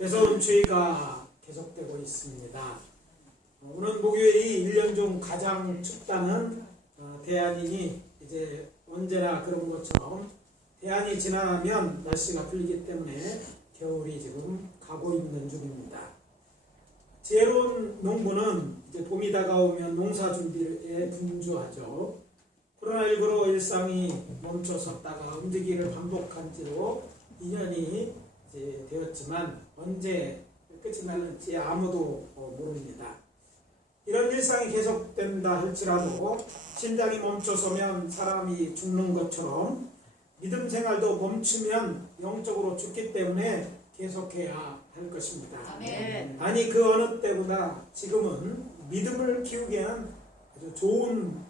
매서운 추위가 계속되고 있습니다. 오늘 목요일이 1년 중 가장 춥다는 대안인이 이제 언제나 그런 것처럼 대안이 지나면 날씨가 풀리기 때문에 겨울이 지금 가고 있는 중입니다. 지혜로운 농부는 이제 봄이 다가오면 농사 준비에 분주하죠. 코로나19로 일상이 멈춰섰다가 움직이기를 반복한 지로 2년이 이제 되었지만 언제 끝이 날지 아무도 모릅니다. 이런 일상이 계속된다 할지라도 심장이 멈춰서면 사람이 죽는 것처럼 믿음 생활도 멈추면 영적으로 죽기 때문에 계속해야 할 것입니다. 아멘. 아니 그 어느 때보다 지금은 믿음을 키우기에는 아주 좋은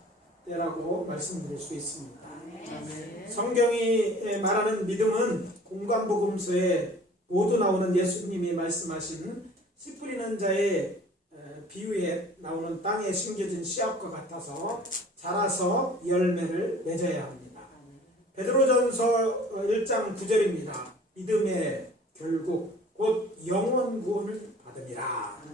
때라고 말씀드릴 수 있습니다. 아멘. 성경이 말하는 믿음은 공관복음서에 모두 나오는 예수님이 말씀하신 씨 뿌리는 자의 비유에 나오는 땅에 심겨진 씨앗과 같아서 자라서 열매를 맺어야 합니다. 베드로전서 1장 9절입니다. 믿음의 결국 곧 영원 구원을 받음이라.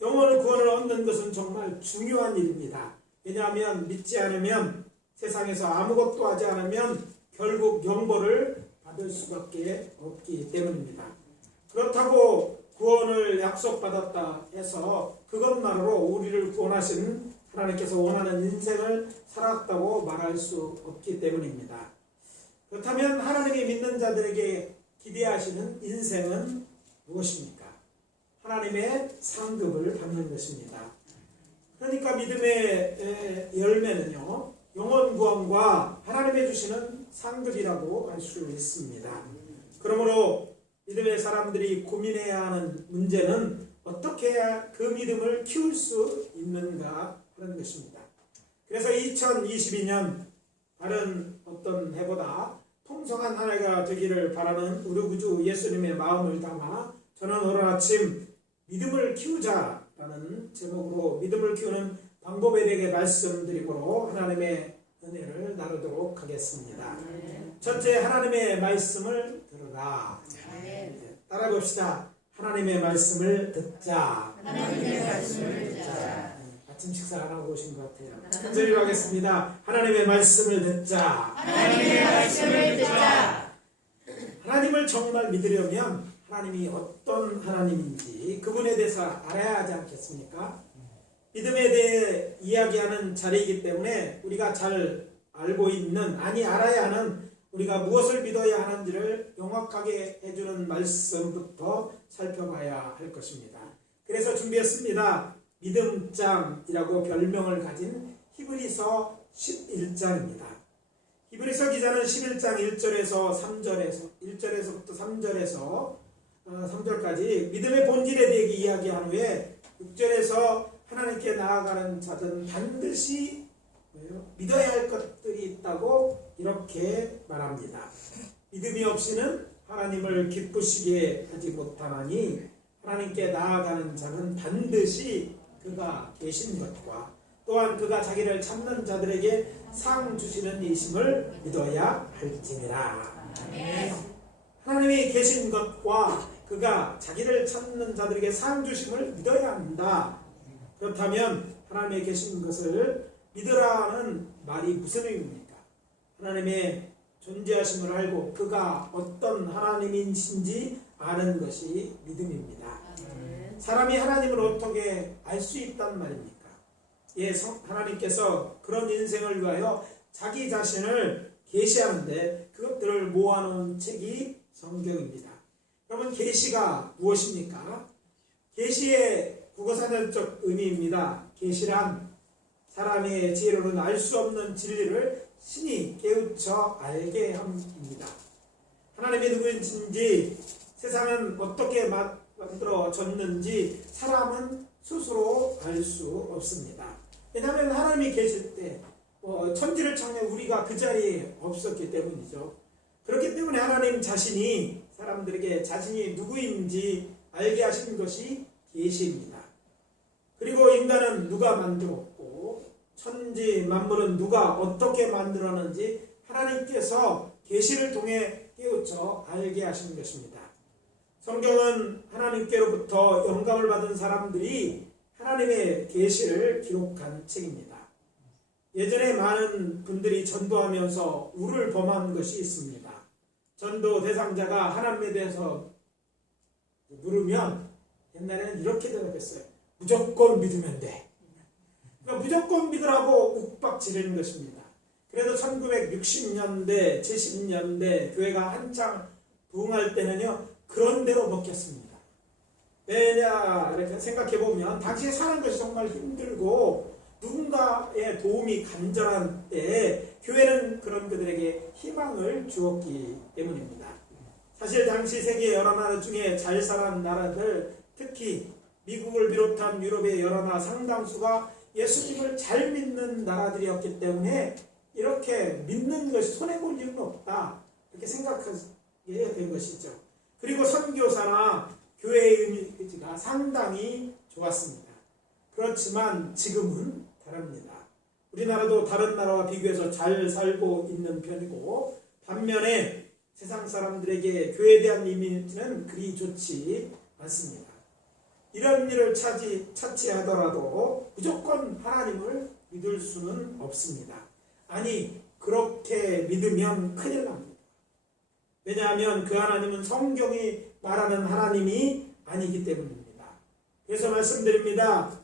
영원 구원을 얻는 것은 정말 중요한 일입니다. 왜냐하면 믿지 않으면 세상에서 아무것도 하지 않으면 결국 영벌을 받을 수밖에 없기 때문입니다. 그렇다고 구원을 약속받았다 해서 그것만으로 우리를 구원하신 하나님께서 원하는 인생을 살았다고 말할 수 없기 때문입니다. 그렇다면 하나님이 믿는 자들에게 기대하시는 인생은 무엇입니까? 하나님의 상급을 받는 것입니다. 그러니까 믿음의 열매는요, 영원 구원과 하나님의 주시는 상급이라고 할 수 있습니다. 그러므로 믿음의 사람들이 고민해야 하는 문제는 어떻게 해야 그 믿음을 키울 수 있는가 하는 것입니다. 그래서 2022년 다른 어떤 해보다 풍성한 한 해가 되기를 바라는 우리 구주 예수님의 마음을 담아 저는 오늘 아침 믿음을 키우자라는 제목으로 믿음을 키우는 방법에 대해 말씀드리므로 하나님의 은혜를 나누도록 하겠습니다. 첫째, 하나님의 말씀을 들으라. 따라 봅시다. 하나님의 말씀을 듣자. 하나님의 말씀을 듣자. 아침 식사 안 하고 오신 것 같아요. 한 소리로 하겠습니다. 하나님의 말씀을 듣자. 하나님의 말씀을 듣자. 하나님을 정말 믿으려면 하나님이 어떤 하나님인지 그분에 대해서 알아야 하지 않겠습니까? 믿음에 대해 이야기하는 자리이기 때문에 우리가 잘 알고 있는, 아니 알아야 하는, 우리가 무엇을 믿어야 하는지를 명확하게 해주는 말씀부터 살펴봐야 할 것입니다. 그래서 준비했습니다. 믿음장이라고 별명을 가진 히브리서 11장입니다. 히브리서 기자는 11장 1절에서부터 3절까지 믿음의 본질에 대해 이야기한 후에 6절에서 하나님께 나아가는 자들은 반드시 믿어야 할 것들이 있다고 이렇게 말합니다. 믿음이 없이는 하나님을 기쁘시게 하지 못하나니 하나님께 나아가는 자는 반드시 그가 계신 것과 또한 그가 자기를 찾는 자들에게 상 주시는 이심을 믿어야 할지니라. 하나님이 계신 것과 그가 자기를 찾는 자들에게 상 주심을 믿어야 한다. 그렇다면 하나님의 계신 것을 믿으라는 말이 무슨 의미입니까? 하나님의 존재하심을 알고 그가 어떤 하나님이신지 아는 것이 믿음입니다. 사람이 하나님을 어떻게 알 수 있단 말입니까? 하나님께서 그런 인생을 위하여 자기 자신을 계시하는데 그것들을 모아놓은 책이 성경입니다. 그러면 계시가 무엇입니까? 계시의 국어사전적 의미입니다. 계시란 사람의 지혜로는 알 수 없는 진리를 신이 깨우쳐 알게 함입니다. 하나님이 누구인지, 세상은 어떻게 만들어졌는지 사람은 스스로 알 수 없습니다. 왜냐하면 하나님이 계실 때 천지를 창조해 우리가 그 자리에 없었기 때문이죠. 그렇기 때문에 하나님 자신이 사람들에게 자신이 누구인지 알게 하신 것이 계시입니다. 그리고 인간은 누가 만들었고 천지 만물은 누가 어떻게 만들었는지 하나님께서 계시를 통해 깨우쳐 알게 하신 것입니다. 성경은 하나님께로부터 영감을 받은 사람들이 하나님의 계시를 기록한 책입니다. 예전에 많은 분들이 전도하면서 우를 범한 것이 있습니다. 전도 대상자가 하나님에 대해서 물으면 옛날에는 이렇게 대답했어요. 무조건 믿으면 돼. 그러니까 무조건 믿으라고 욱박 지르는 것입니다. 그래도 1960년대, 70년대 교회가 한창 부흥할 때는요, 그런 대로 먹혔습니다. 왜냐, 이렇게 생각해보면, 당시에 사는 것이 정말 힘들고, 누군가의 도움이 간절한 때에 교회는 그런 그들에게 희망을 주었기 때문입니다. 사실 당시 세계 여러 나라 중에 잘 사는 나라들, 특히 미국을 비롯한 유럽의 여러 나라 상당수가 예수님을 잘 믿는 나라들이었기 때문에 이렇게 믿는 것이 손해볼 일은 없다, 이렇게 생각하게 된 것이죠. 그리고 선교사나 교회의 이미지가 상당히 좋았습니다. 그렇지만 지금은 다릅니다. 우리나라도 다른 나라와 비교해서 잘 살고 있는 편이고, 반면에 세상 사람들에게 교회에 대한 이미지는 그리 좋지 않습니다. 이런 일을 차치하더라도 무조건 하나님을 믿을 수는 없습니다. 아니, 그렇게 믿으면 큰일 납니다. 왜냐하면 그 하나님은 성경이 말하는 하나님이 아니기 때문입니다. 그래서 말씀드립니다.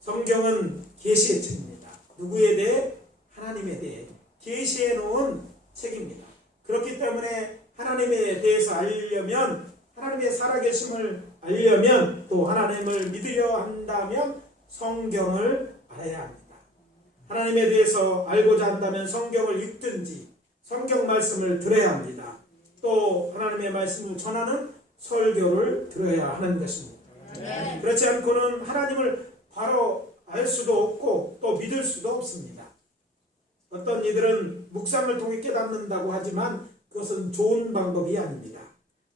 성경은 계시의 책입니다. 누구에 대해? 하나님에 대해 계시해 놓은 책입니다. 그렇기 때문에 하나님에 대해서 알려면, 하나님의 살아계심을 알려면, 또 하나님을 믿으려 한다면 성경을 알아야 합니다. 하나님에 대해서 알고자 한다면 성경을 읽든지 성경 말씀을 들어야 합니다. 또 하나님의 말씀을 전하는 설교를 들어야 하는 것입니다. 그렇지 않고는 하나님을 바로 알 수도 없고 또 믿을 수도 없습니다. 어떤 이들은 묵상을 통해 깨닫는다고 하지만 그것은 좋은 방법이 아닙니다.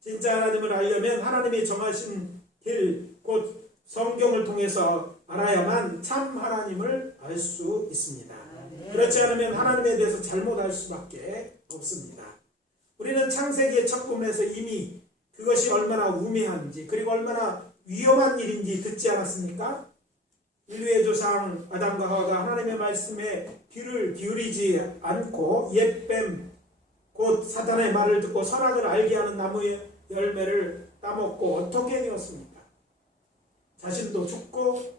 진짜 하나님을 알려면 하나님이 정하신 길, 곧 성경을 통해서 알아야만 참 하나님을 알 수 있습니다. 그렇지 않으면 하나님에 대해서 잘못 알 수밖에 없습니다. 우리는 창세기의 첫 부분에서 이미 그것이 얼마나 우매한지, 그리고 얼마나 위험한 일인지 듣지 않았습니까? 인류의 조상 아담과 하와가 하나님의 말씀에 귀를 기울이지 않고 옛뱀, 곧 사탄의 말을 듣고 선악을 알게 하는 나무의 열매를 따먹고 어떻게 되었습니까? 자신도 죽고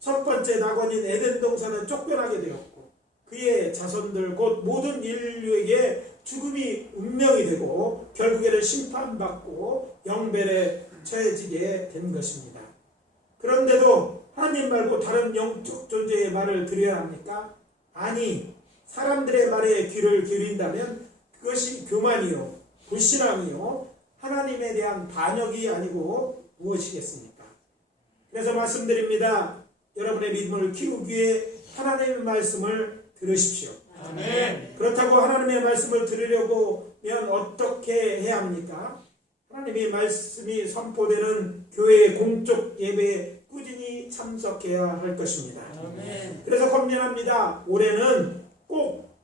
첫 번째 낙원인 에덴 동산은 쫓겨나게 되었고, 그의 자손들 곧 모든 인류에게 죽음이 운명이 되고 결국에는 심판받고 영벨에 처해지게 된 것입니다. 그런데도 하나님 말고 다른 영적 존재의 말을 들어야 합니까? 아니, 사람들의 말에 귀를 기울인다면 그것이 교만이요, 불신앙이요, 하나님에 대한 반역이 아니고 무엇이겠습니까? 그래서 말씀드립니다. 여러분의 믿음을 키우기 위해 하나님의 말씀을 들으십시오. 아멘. 그렇다고 하나님의 말씀을 들으려면 어떻게 해야 합니까? 하나님의 말씀이 선포되는 교회의 공적 예배에 꾸준히 참석해야 할 것입니다. 아멘. 그래서 권면합니다. 올해는 꼭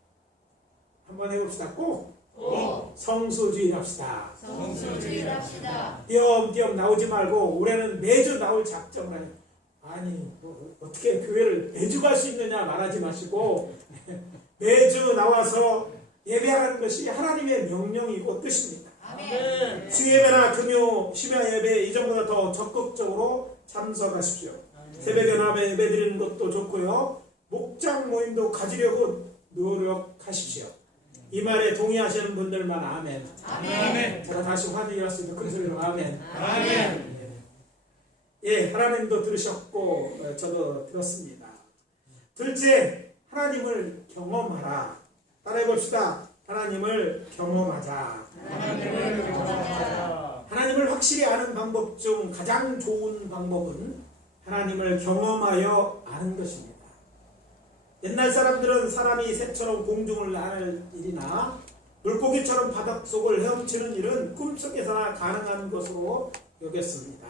한번 해봅시다. 꼭 성수주일 합시다. 성수주의 합시다. 띄엄띄엄 나오지 말고 올해는 매주 나올 작정을 하니, 아니 뭐 어떻게 교회를 매주 갈 수 있느냐 말하지 마시고 매주 나와서 예배하는 것이 하나님의 명령이고 뜻입니다. 아멘. 수예배나 금요 심야 예배 이전보다 더 적극적으로 참석하십시오. 새벽 연합에 예배 드리는 것도 좋고요, 목장 모임도 가지려고 노력하십시오. 이 말에 동의하시는 분들만 아멘. 아멘. 제가 다시 화드렸습니다. 큰 소리로 아멘. 아멘. 예, 하나님도 들으셨고 저도 들었습니다. 둘째, 하나님을 경험하라. 따라해 봅시다. 하나님을 경험하자. 하나님을 경험하자. 하나님을 확실히 아는 방법 중 가장 좋은 방법은 하나님을 경험하여 아는 것입니다. 옛날 사람들은 사람이 새처럼 공중을 나를 일이나 물고기처럼 바닷속을 헤엄치는 일은 꿈속에서나 가능한 것으로 여겼습니다.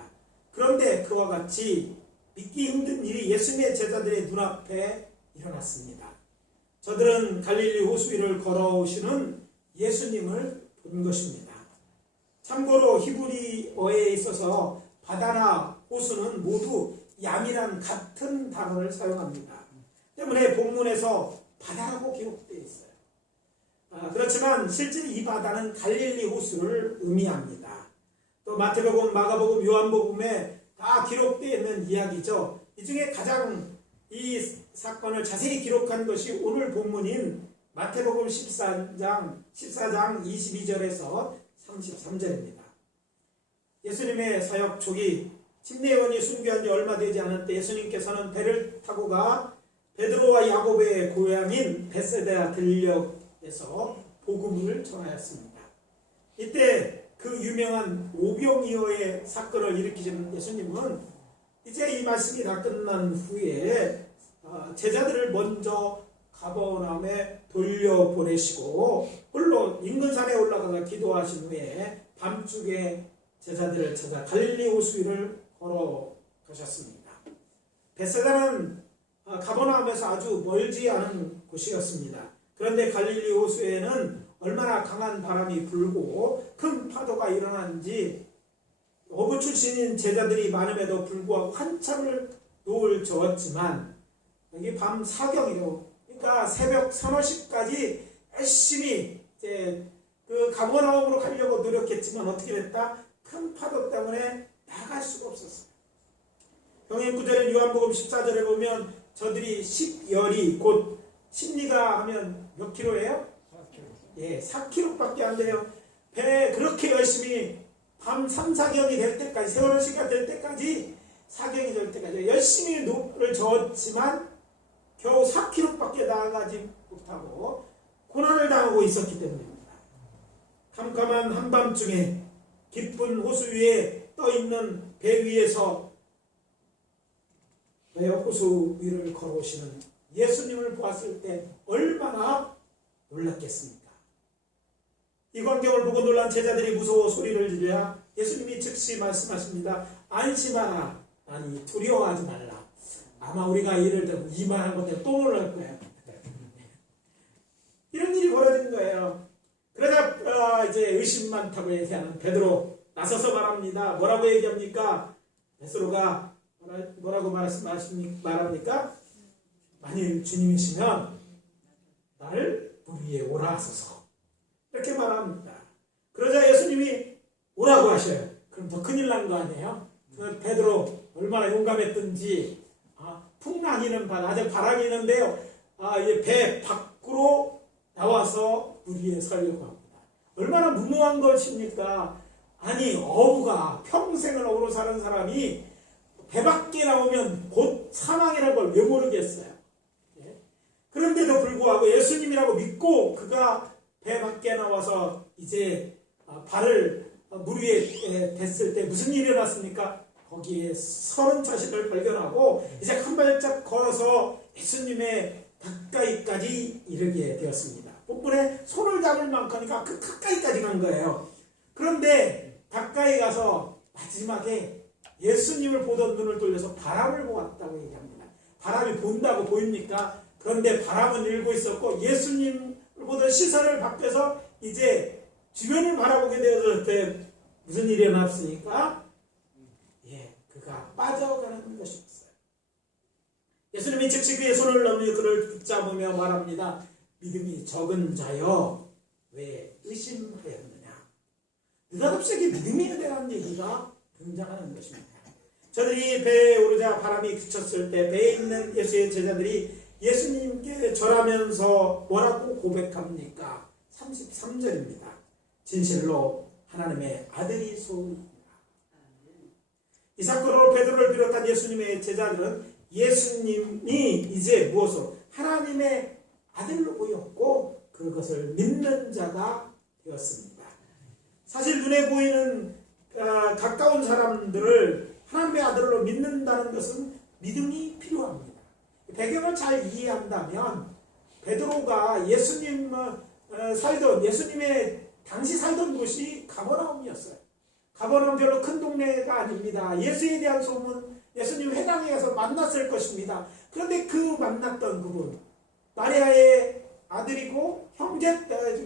그런데 그와 같이 믿기 힘든 일이 예수님의 제자들의 눈앞에 일어났습니다. 저들은 갈릴리 호수 위를 걸어오시는 예수님을 본 것입니다. 참고로 히브리어에 있어서 바다나 호수는 모두 얌이란 같은 단어를 사용합니다. 때문에 본문에서 바다라고 기록되어 있어요. 그렇지만 실제 이 바다는 갈릴리 호수를 의미합니다. 또 마태복음, 마가복음, 요한복음에 다 기록되어 있는 이야기죠. 이 중에 가장 이 사건을 자세히 기록한 것이 오늘 본문인 마태복음 14장 22절에서 33절입니다. 예수님의 사역 초기 침례요한이 순교한 지 얼마 되지 않을 때 예수님께서는 배를 타고 가 베드로와 야고보의 고향인 베세다 들녘에서 복음을 전하였습니다. 이때 그 유명한 오병이어의 사건을 일으키신 예수님은 이제 이 말씀이 다 끝난 후에 제자들을 먼저 가버나움에 돌려보내시고 홀로 인근산에 올라가서 기도하신 후에 밤중에 제자들을 찾아 갈릴리 호수 위를 걸어가셨습니다. 베세다는 가버나움에서 아주 멀지 않은 곳이었습니다. 그런데 갈릴리 호수에는 얼마나 강한 바람이 불고 큰 파도가 일어난지 어부 출신인 제자들이 많음에도 불구하고 한참을 노을 저었지만 여기 밤 사경이요. 그러니까 새벽 서너 시까지 열심히 이제 그 가버나움으로 가려고 노력했지만 어떻게 됐다? 큰 파도 때문에 나갈 수가 없었어요. 병행 9절인 요한복음 14절에 보면 저들이 10열이 곧 십리가 하면 몇 킬로예요? 4kg. 4kg밖에 안 돼요. 배 그렇게 열심히 밤 3, 4경이 될 때까지 세월호 시가 될 때까지 4경이 될 때까지 열심히 노를 저었지만 겨우 4km밖에 나아가지 못하고 고난을 당하고 있었기 때문입니다. 캄캄한 한밤중에 깊은 호수 위에 떠있는 배 위에서 호수 위를 걸어오시는 예수님을 보았을 때 얼마나 놀랐겠습니까? 이 광경을 보고 놀란 제자들이 무서워 소리를 지르자 예수님이 즉시 말씀하십니다. 안심하라. 아니 두려워하지 말라. 아마 우리가 예를 들면 이만한 것 때문에 또 놀랄 거예요. 이런 일이 벌어진 거예요. 그러자 이제 의심 많다고 얘기하는 베드로 나서서 말합니다. 뭐라고 얘기합니까? 베드로가 뭐라고 말합니까? 만일 주님이시면 나를 물 위에 오라 하소서. 이렇게 말합니다. 그러자 예수님이 오라고 하셔요. 그럼 더 큰일 난 거 아니에요? 베드로 얼마나 용감했던지 풍랑이는 낮에 바람이 있는데요. 이 배 밖으로 나와서 물 위에 서려고 합니다. 얼마나 무모한 것입니까? 아니 어부가 평생을 어부로 사는 사람이 배 밖에 나오면 곧 사망이라는 걸 왜 모르겠어요. 그런데도 불구하고 예수님이라고 믿고 그가 배 밖에 나와서 이제 발을 물 위에 댔을 때 무슨 일이 일어났습니까? 거기에 서른 자신을 발견하고 이제 한 발짝 걸어서 예수님의 가까이까지 이르게 되었습니다. 본문에 손을 잡을 만큼이니까 그 가까이까지 간 거예요. 그런데 가까이 가서 마지막에 예수님을 보던 눈을 돌려서 바람을 보았다고 얘기합니다. 바람이 본다고 보입니까? 그런데 바람은 일고 있었고 예수님을 보던 시선을 바뀌어서 이제 주변을 바라보게 되었을 때 무슨 일이 일어났습니까? 그가 빠져가는 것이었어요. 예수님이 즉시 그의 손을 넘겨 그를 붙잡으며 말합니다. 믿음이 적은 자여 왜 의심하였느냐. 느닷없이 믿음이 대한 얘기가 등장하는 것입니다. 저들이 배에 오르자 바람이 그쳤을 때 배에 있는 예수의 제자들이 예수님께 절하면서 뭐라고 고백합니까? 33절입니다. 진실로 하나님의 아들이소이다. 이 사건으로 베드로를 비롯한 예수님의 제자들은 예수님이 이제 무엇으로 하나님의 아들로 보였고 그것을 믿는 자가 되었습니다. 사실 눈에 보이는 가까운 사람들을 하나님의 아들로 믿는다는 것은 믿음이 필요합니다. 배경을 잘 이해한다면 베드로가 예수님의 당시 살던 곳이 가버나움이었어요. 가버나움 별로 큰 동네가 아닙니다. 예수에 대한 소문, 예수님 회당에 가서 만났을 것입니다. 그런데 그 만났던 그분, 마리아의 아들이고 형제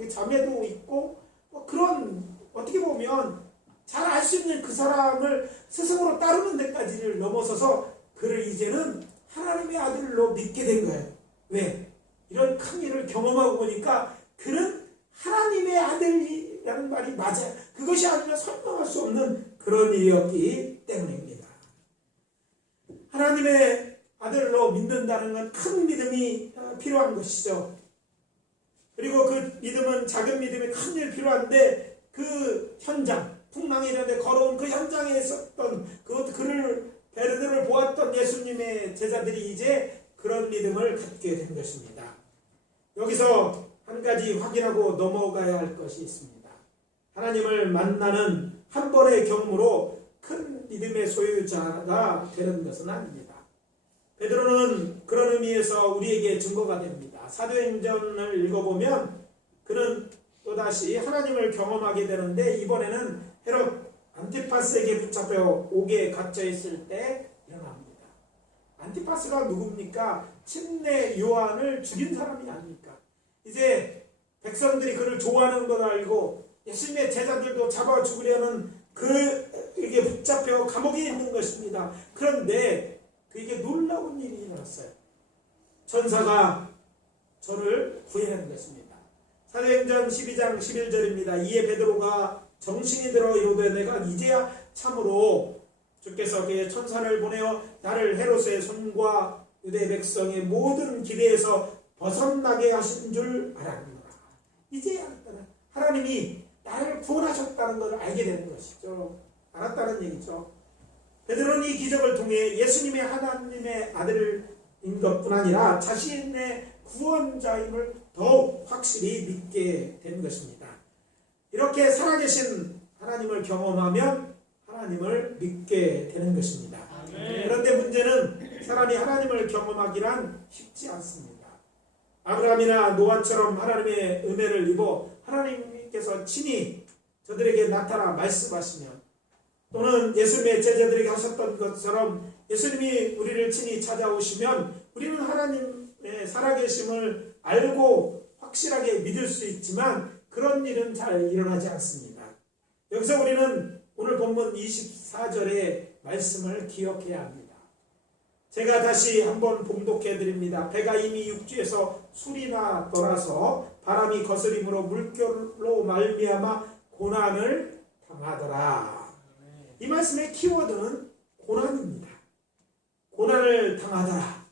자매도 있고 그런 어떻게 보면 잘 알 수 있는 그 사람을 스승으로 따르는 데까지를 넘어서서 그를 이제는 하나님의 아들로 믿게 된 거예요. 왜? 이런 큰 일을 경험하고 보니까 그는 하나님의 아들이라는 말이 맞아요. 그것이 아니면 설명할 수 없는 그런 일이었기 때문입니다. 하나님의 아들로 믿는다는 건 큰 믿음이 필요한 것이죠. 그리고 그 믿음은 작은 믿음이 큰 일 필요한데 그 현장, 풍랑이 이런 데 걸어온 그 현장에 있었던 그를 베드로를 보았던 예수님의 제자들이 이제 그런 믿음을 갖게 된 것입니다. 여기서 한 가지 확인하고 넘어가야 할 것이 있습니다. 하나님을 만나는 한 번의 경험으로 큰 믿음의 소유자가 되는 것은 아닙니다. 베드로는 그런 의미에서 우리에게 증거가 됩니다. 사도행전을 읽어보면 그는 또다시 하나님을 경험하게 되는데 이번에는 헤롯 안티파스에게 붙잡혀 옥에 갇혀 있을 때 일어납니다. 안티파스가 누굽니까? 침례 요한을 죽인 사람이 아닙니까? 이제 백성들이 그를 좋아하는 걸 알고 예수님의 제자들도 잡아 죽으려는 그에게 붙잡혀 감옥에 있는 것입니다. 그런데 그에게 놀라운 일이 일어났어요. 천사가 저를 구해낸 것입니다. 사도행전 12장 11절입니다. 이에 베드로가 정신이 들어 이르되 내가 이제야 참으로 주께서 그의 천사를 보내어 나를 헤롯의 손과 유대 백성의 모든 기대에서 벗어나게 하신 줄 알았노라. 이제야 알았다는, 하나님이 나를 구원하셨다는 것을 알게 되는 것이죠. 알았다는 얘기죠. 베드로는 이 기적을 통해 예수님의 하나님의 아들인 것뿐 아니라 자신의 구원자임을 더욱 확실히 믿게 된 것입니다. 이렇게 살아계신 하나님을 경험하면 하나님을 믿게 되는 것입니다. 그런데 문제는 사람이 하나님을 경험하기란 쉽지 않습니다. 아브라함이나 노아처럼 하나님의 은혜를 입어 하나님께서 친히 저들에게 나타나 말씀하시면, 또는 예수님의 제자들에게 하셨던 것처럼 예수님이 우리를 친히 찾아오시면 우리는 하나님의 살아계심을 알고 확실하게 믿을 수 있지만 그런 일은 잘 일어나지 않습니다. 여기서 우리는 오늘 본문 24절의 말씀을 기억해야 합니다. 제가 다시 한번 봉독해 드립니다. 배가 이미 육지에서 술이나 떠나서 바람이 거스림으로 물결로 말미암아 고난을 당하더라. 이 말씀의 키워드는 고난입니다. 고난을 당하더라.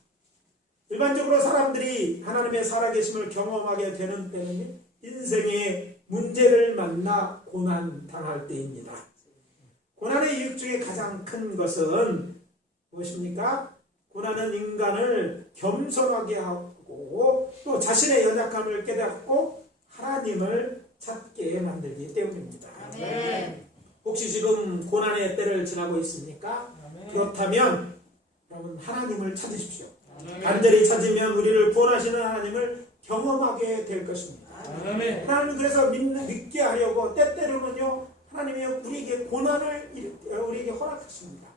일반적으로 사람들이 하나님의 살아계심을 경험하게 되는 때는 인생의 문제를 만나 고난 당할 때입니다. 고난의 이유 중에 가장 큰 것은 무엇입니까? 고난은 인간을 겸손하게 하고 또 자신의 연약함을 깨닫고 하나님을 찾게 만들기 때문입니다. 아멘. 혹시 지금 고난의 때를 지나고 있습니까? 아멘. 그렇다면 여러분 하나님을 찾으십시오. 아멘. 간절히 찾으면 우리를 구원하시는 하나님을 경험하게 될 것입니다. 아멘. 하나님은 그래서 믿게 하려고 때때로는요 하나님이 우리에게 고난을 우리에게 허락하십니다.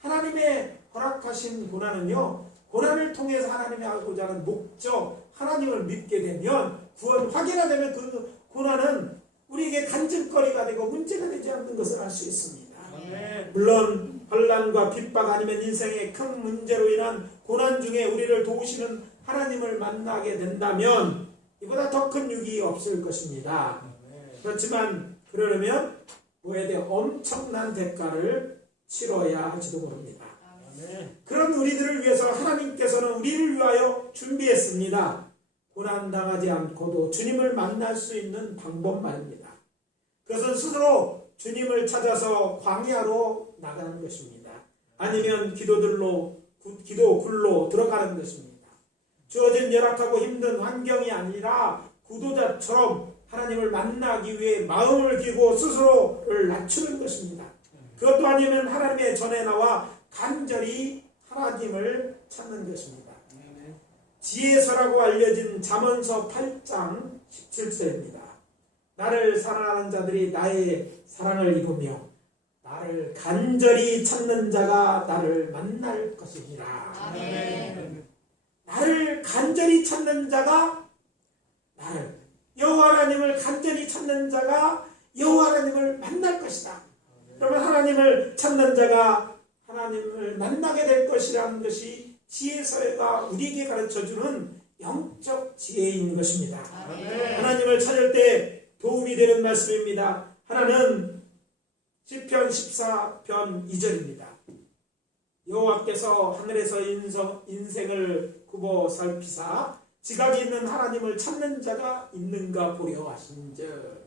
하나님의 허락하신 고난은요, 고난을 통해서 하나님이 하고자 하는 목적, 하나님을 믿게 되면, 구원 확인이 되면 그 고난은 우리에게 간증거리가 되고 문제가 되지 않는 것을 알 수 있습니다. 아멘. 물론 환난과 핍박 아니면 인생의 큰 문제로 인한 고난 중에 우리를 도우시는 하나님을 만나게 된다면 이보다 더 큰 유익이 없을 것입니다. 그렇지만 그러려면 뭐에 대해 엄청난 대가를 치러야 할지도 모릅니다. 그런 우리들을 위해서 하나님께서는 우리를 위하여 준비했습니다. 고난당하지 않고도 주님을 만날 수 있는 방법 말입니다. 그것은 스스로 주님을 찾아서 광야로 나가는 것입니다. 아니면 기도 굴로 들어가는 것입니다. 주어진 열악하고 힘든 환경이 아니라 구도자처럼 하나님을 만나기 위해 마음을 기고 스스로를 낮추는 것입니다. 그것도 아니면 하나님의 전에 나와 간절히 하나님을 찾는 것입니다. 지혜서라고 알려진 잠언서 8장 17절입니다. 나를 사랑하는 자들이 나의 사랑을 이루며 나를 간절히 찾는 자가 나를 만날 것이니라. 아멘. 나를 간절히 찾는 자가 여호와 하나님을 간절히 찾는 자가 여호와 하나님을 만날 것이다. 그러면 하나님을 찾는 자가 하나님을 만나게 될 것이라는 것이 지혜서가 우리에게 가르쳐주는 영적 지혜인 것입니다. 하나님을 찾을 때 도움이 되는 말씀입니다. 하나는 시편 14편 2절입니다. 여호와께서 하늘에서 인생을 굽어 살피사 지각이 있는 하나님을 찾는 자가 있는가 보려 하신즉.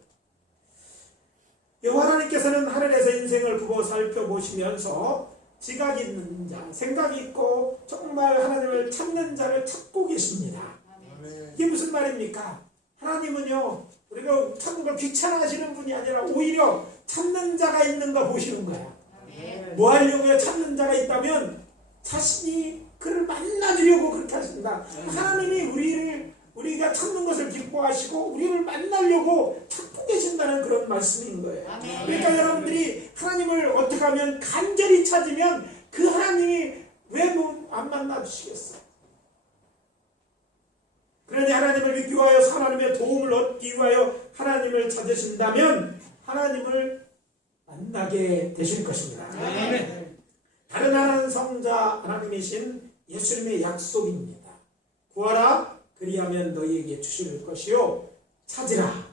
여호와 하나님께서는 하늘에서 인생을 굽어 살펴보시면서 지각이 있는 자, 생각이 있고 정말 하나님을 찾는 자를 찾고 계십니다. 이게 무슨 말입니까? 하나님은요, 우리가 찾는 걸 귀찮아하시는 분이 아니라 오히려 찾는 자가 있는가 보시는 거야. 뭐 하려고요? 찾는 자가 있다면 자신이 그를 만나주려고 그렇게 하신다. 하나님이 우리가 찾는 것을 기뻐하시고 우리를 만나려고 찾고 계신다는 그런 말씀인 거예요. 그러니까 여러분들이 하나님을 어떻게 하면 간절히 찾으면 그 하나님이 왜 안 만나주시겠어요? 그러니 하나님을 믿기 위하여 하나님의 도움을 얻기 위하여 하나님을 찾으신다면 하나님을 만나게 되실 것입니다. 다른 하나님 성자 하나님이신 예수님의 약속입니다. 구하라 그리하면 너희에게 주실 것이요 찾으라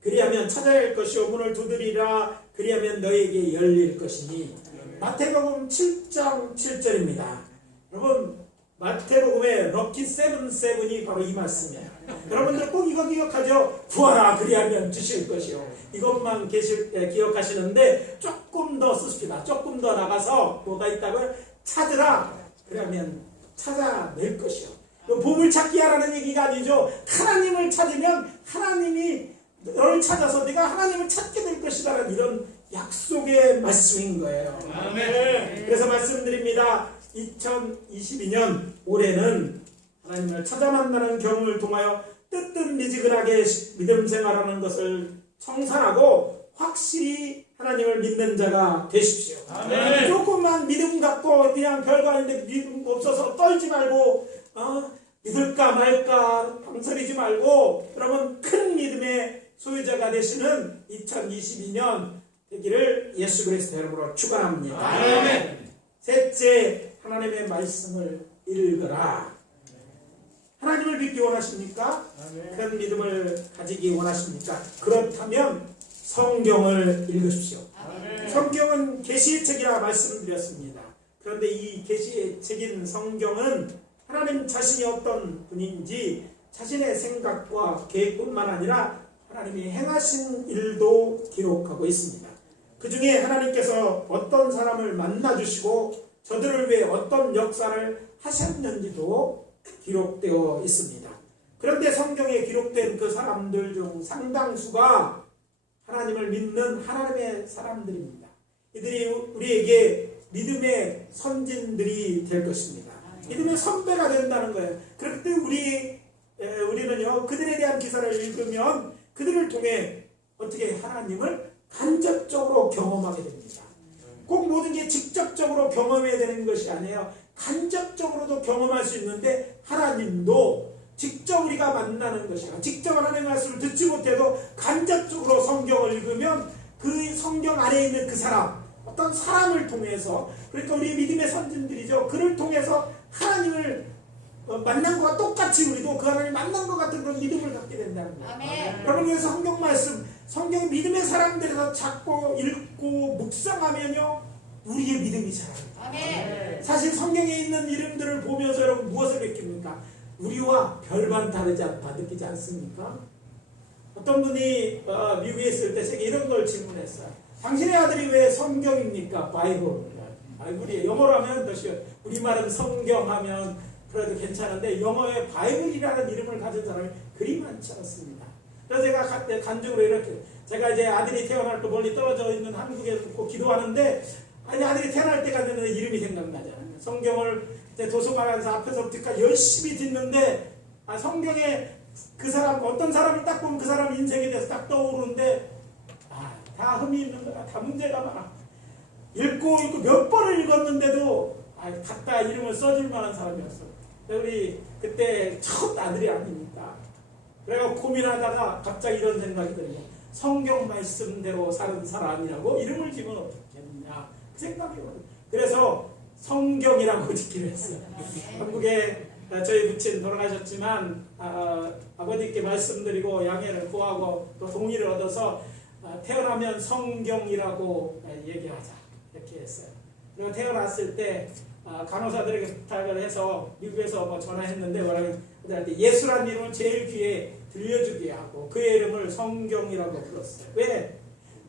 그리하면 찾아야 할 것이요 문을 두드리라 그리하면 너희에게 열릴 것이니. 마태복음 7장 7절입니다. 여러분 마태복음의 럭키 7이 바로 이 말씀이에요. 여러분들 꼭 이거 기억하죠? 구하라 그리하면 주실 것이요. 이것만 기억하시는데 조금 더 쓰십니다. 조금 더 나가서 뭐가 있다고요? 찾으라 그러면 찾아낼 것이요. 보물찾기 하라는 얘기가 아니죠. 하나님을 찾으면 하나님이 너를 찾아서 내가 하나님을 찾게 될 것이라는 이런 약속의 말씀인 거예요. 그래서 말씀드립니다. 2022년 올해는 하나님을 찾아 만나는 경험을 통하여 뜨뜻미지근하게 믿음 생활하는 것을 청산하고 확실히 하나님을 믿는 자가 되십시오. 조금만 믿음 갖고 그냥 별거 아닌데 믿음 없어서 떨지 말고 믿을까 말까 방설이지 말고 여러분 큰 믿음의 소유자가 되시는 2022년 되기를 예수 그리스도 이름으로 축원합니다. 셋째, 하나님의 말씀을 읽으라. 하나님을 믿기 원하십니까? 그런 믿음을 가지기 원하십니까? 그렇다면 성경을 읽으십시오. 성경은 계시의 책이라 말씀드렸습니다. 그런데 이 계시의 책인 성경은 하나님 자신이 어떤 분인지 자신의 생각과 계획뿐만 아니라 하나님이 행하신 일도 기록하고 있습니다. 그 중에 하나님께서 어떤 사람을 만나주시고 저들을 위해 어떤 역사를 하셨는지도 기록되어 있습니다. 그런데 성경에 기록된 그 사람들 중 상당수가 하나님을 믿는 하나님의 사람들입니다. 이들이 우리에게 믿음의 선진들이 될 것입니다. 믿음의 선배가 된다는 거예요. 그럴 때 우리는요 그들에 대한 기사를 읽으면 그들을 통해 어떻게 하나님을 간접적으로 경험하게 됩니다. 꼭 모든 게 직접적으로 경험해야 되는 것이 아니에요. 간접적으로도 경험할 수 있는데 하나님도 직접 우리가 만나는 것이야. 직접 하나님의 말씀을 듣지 못해도 간접적으로 성경을 읽으면 그 성경 안에 있는 그 사람, 어떤 사람을 통해서, 그러니까 우리 믿음의 선진들이죠. 그를 통해서 하나님을 만난 것과 똑같이 우리도 그 하나님 만난 것 같은 그런 믿음을 갖게 된다는 거예요. 여러분 그래서 성경 말씀, 성경 믿음의 사람들에서 찾고 읽고 묵상하면요 우리의 믿음이 자라요. 사실 성경에 있는 이름들을 보면서 여러분 무엇을 느낍니까? 우리와 별반 다르지 않다 느끼지 않습니까? 어떤 분이 미국에 있을 때 제가 이런 걸 질문했어요. 당신의 아들이 왜 성경입니까? 바이블이에요. 영어로 하면 우리말은 성경하면 그래도 괜찮은데 영어에 바이블이라는 이름을 가진 사람이 그리 많지 않습니다. 그래서 제가 간증으로 이렇게 제가 이제 아들이 태어날 때 멀리 떨어져 있는 한국에 기도하는데 아들이 태어날 때가 되면 이름이 생각나잖아요. 성경을 도서관에서 앞에서부터 열심히 듣는데 성경에 그 사람 어떤 사람이 딱 보면 그 사람 인생에 대해서 딱 떠오르는데 다 흠이 있는 거야. 다 문제가 많아. 읽고 몇 번을 읽었는데도 갖다 이름을 써줄 만한 사람이었어. 우리 그때 첫 아들이 아닙니까? 그래서 고민하다가 갑자기 이런 생각이 들고 성경 말씀대로 사는 사람이라고 이름을 지면 어떡해? 되겠느냐 그 생각이 오는. 그래서 성경이라고 짓기로 했어요. 한국에 저희 부친 돌아가셨지만 아버지께 말씀드리고 양해를 구하고 또 동의를 얻어서 태어나면 성경이라고 얘기하자 이렇게 했어요. 그리고 태어났을 때 간호사들에게 부탁을 해서 미국에서 뭐 전화했는데 그들한테 예수라는 이름을 제일 귀에 들려주게 하고 그의 이름을 성경이라고 불렀어요. 왜?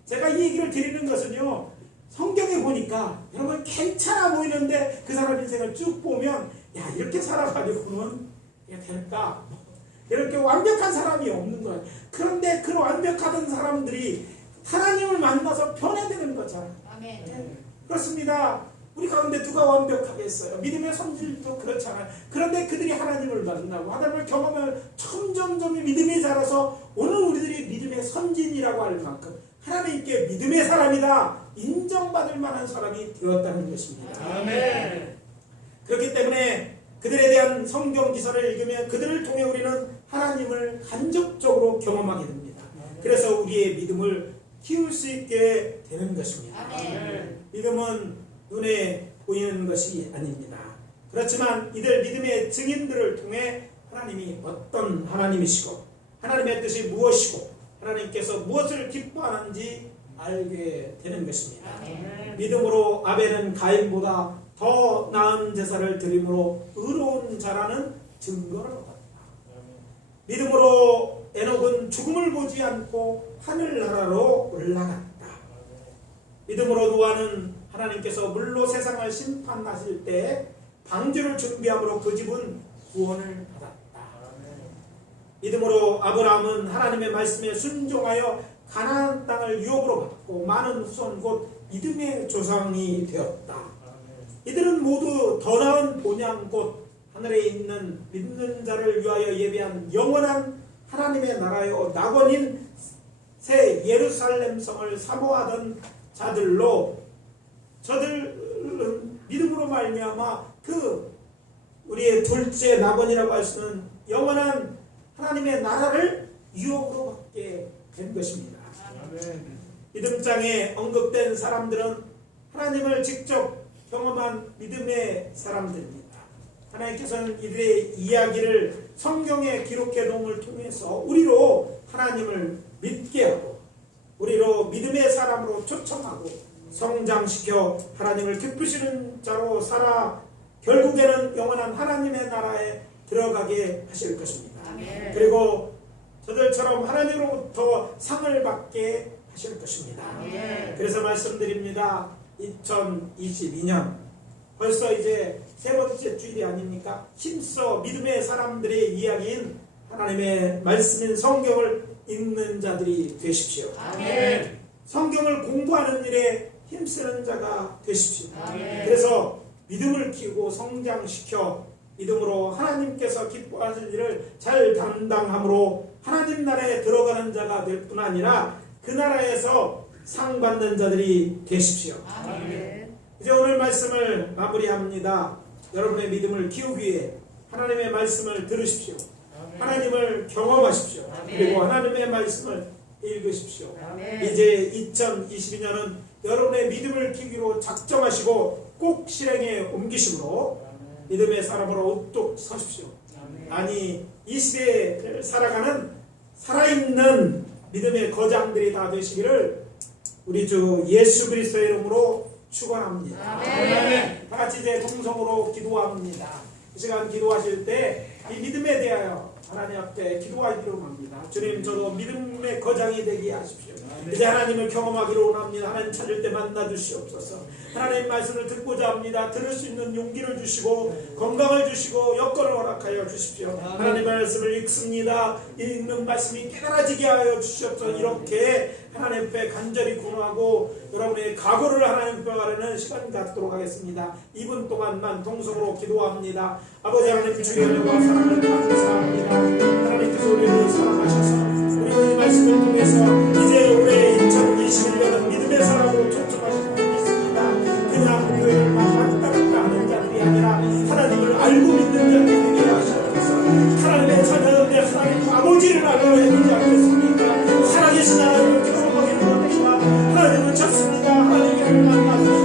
제가 이 얘기를 드리는 것은요, 성경에 보니까 여러분 괜찮아 보이는데 그 사람 인생을 쭉 보면 야 이렇게 살아가지고는 될까? 이렇게 완벽한 사람이 없는 거예요. 그런데 그 완벽하던 사람들이 하나님을 만나서 변화되는 거잖아요. 아멘. 네. 그렇습니다. 우리 가운데 누가 완벽하겠어요? 믿음의 선질도 그렇잖아요. 그런데 그들이 하나님을 만나고 하나님을 경험하면 점점점 믿음이 자라서 오늘 우리들이 믿음의 선진이라고 할 만큼 하나님께 믿음의 사람이다 인정받을 만한 사람이 되었다는 것입니다. 아멘. 그렇기 때문에 그들에 대한 성경 기사를 읽으면 그들을 통해 우리는 하나님을 간접적으로 경험하게 됩니다. 그래서 우리의 믿음을 키울 수 있게 되는 것입니다. 아멘. 믿음은 눈에 보이는 것이 아닙니다. 그렇지만 이들 믿음의 증인들을 통해 하나님이 어떤 하나님이시고 하나님의 뜻이 무엇이고 하나님께서 무엇을 기뻐하는지 알게 되는 것입니다. 아멘. 믿음으로 아벨은 가인보다 더 나은 제사를 드림으로 의로운 자라는 증거를 얻었다. 믿음으로 에녹은 죽음을 보지 않고 하늘나라로 올라갔다. 믿음으로 노아는 하나님께서 물로 세상을 심판하실 때 방주를 준비함으로 그 집은 구원을 받았다. 믿음으로 아브라함은 하나님의 말씀에 순종하여 가나안 땅을 유업으로 받고 많은 후손 곧 믿음의 조상이 되었다. 이들은 모두 더 나은 본향 곧 하늘에 있는 믿는 자를 위하여 예비한 영원한 하나님의 나라요 낙원인 새 예루살렘 성을 사모하던 자들로 저들은 믿음으로 말미암아 그 우리의 둘째 낙원이라고 할 수 있는 영원한 하나님의 나라를 유업으로 받게 된 것입니다. 믿음장에 언급된 사람들은 하나님을 직접 경험한 믿음의 사람들입니다. 하나님께서는 이들의 이야기를 성경에 기록해 놓음을 통해서 우리로 하나님을 믿게 하고 우리로 믿음의 사람으로 초청하고 성장시켜 하나님을 기쁘시는 자로 살아 결국에는 영원한 하나님의 나라에 들어가게 하실 것입니다. 아멘. 그리고 저들처럼 하나님으로부터 상을 받게 하실 것입니다. 아멘. 그래서 말씀드립니다. 2022년 벌써 이제 세 번째 주일이 아닙니까? 힘써 믿음의 사람들의 이야기인 하나님의 말씀인 성경을 읽는 자들이 되십시오. 아멘. 성경을 공부하는 일에 힘쓰는 자가 되십시오. 아멘. 그래서 믿음을 키우고 성장시켜 믿음으로 하나님께서 기뻐하실 일을 잘 담당함으로 하나님 나라에 들어가는 자가 될 뿐 아니라 그 나라에서 상 받는 자들이 되십시오. 아멘. 이제 오늘 말씀을 마무리합니다. 여러분의 믿음을 키우기 위해 하나님의 말씀을 들으십시오. 하나님을 경험하십시오. 그리고 하나님의 말씀을 읽으십시오. 아멘. 이제 2022년은 여러분의 믿음을 키우기로 작정하시고 꼭 실행에 옮기심으로 믿음의 사람으로 우뚝 서십시오. 아니 이 시대에 살아가는 살아있는 믿음의 거장들이 다 되시기를 우리 주 예수 그리스도의 이름으로 축원합니다. 아멘. 다 같이 이제 동성으로 기도합니다. 이 시간 기도하실 때 이 믿음에 대하여 하나님 앞에 기도하기로 합니다. 주님, 저도 믿음의 거장이 되게 하십시오. 이제 하나님을 경험하기로 원합니다. 하나님 찾을 때 만나 주시옵소서. 하나님 말씀을 듣고자 합니다. 들을 수 있는 용기를 주시고 건강을 주시고 여건을 허락하여 주십시오. 하나님 말씀을 읽습니다. 읽는 말씀이 깨달아지게 하여 주시옵소서. 이렇게 하나님 앞에 간절히 구하고 여러분의 각오를 하나님 앞에 가르는 시간 갖도록 하겠습니다. 2분 동안만 동성으로 기도합니다. 아버지 하나님 주의 은혜와 사랑을 감사합니다. 하나님께서 우리를 사랑하셔서 우리 말씀을 통해서 이제 올해 2021년은 믿음의 사람으로 초청하시고 있습니다. 그냥 교회만 왔다 갔다 하는 자들이 아니라 하나님을 알고 믿는 자들이 되게 하시옵소서. 하나님의 자녀들 하나님 아버지를 알고 해주지 않겠습니까? 살아계신 하나님을 경험하기를 원합니다. 하나님을 찾습니다. 하나님을 만나서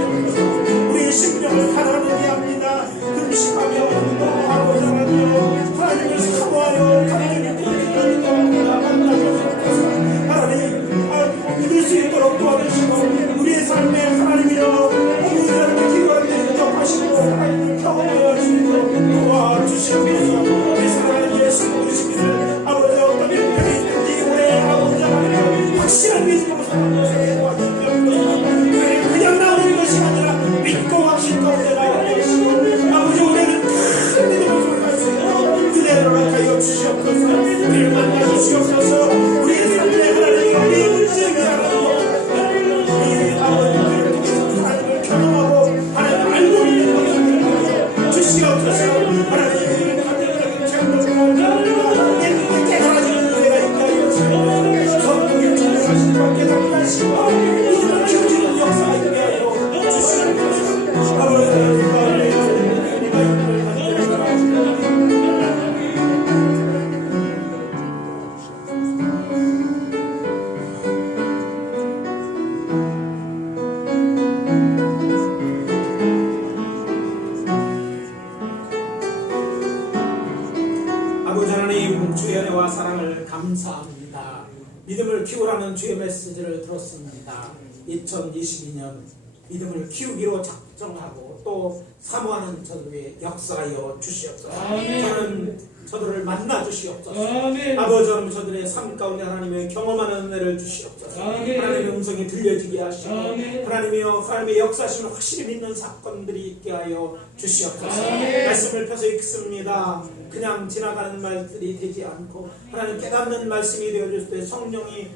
믿음을 키우라는 주의 메시지를 들었습니다. 2022년 믿음을 키우기로 작정하고 또 사모하는 저들에게 역사하여 주시옵소서. 아멘. 저는 저들을 만나 주시옵소서. 아멘. 아버지 하나님, 저들의 삶 가운데 하나님의 경험하는 은혜를 주시옵소서. 아멘. 하나님의 음성이 들려지게 하시고 아멘. 하나님의 역사심을 확실히 믿는 사건들이 있게 하여 주시옵소서. 아멘. 말씀을 펴서 읽습니다. 그냥 지나가는 말들이 되지 않고 하나님 깨닫는 말씀이 되어줄 때 성령이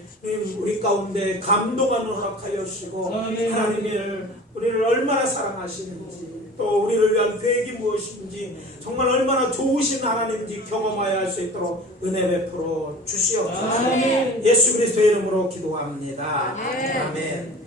우리 가운데 감동하는 허락하여 주시고 아멘. 하나님을 우리를 얼마나 사랑하시는지 또 우리를 위한 계획이 무엇인지 정말 얼마나 좋으신 하나님인지 경험하여 할 수 있도록 은혜 베풀어 주시옵소서. 아멘. 예수 그리스도의 이름으로 기도합니다. 아멘. 아멘.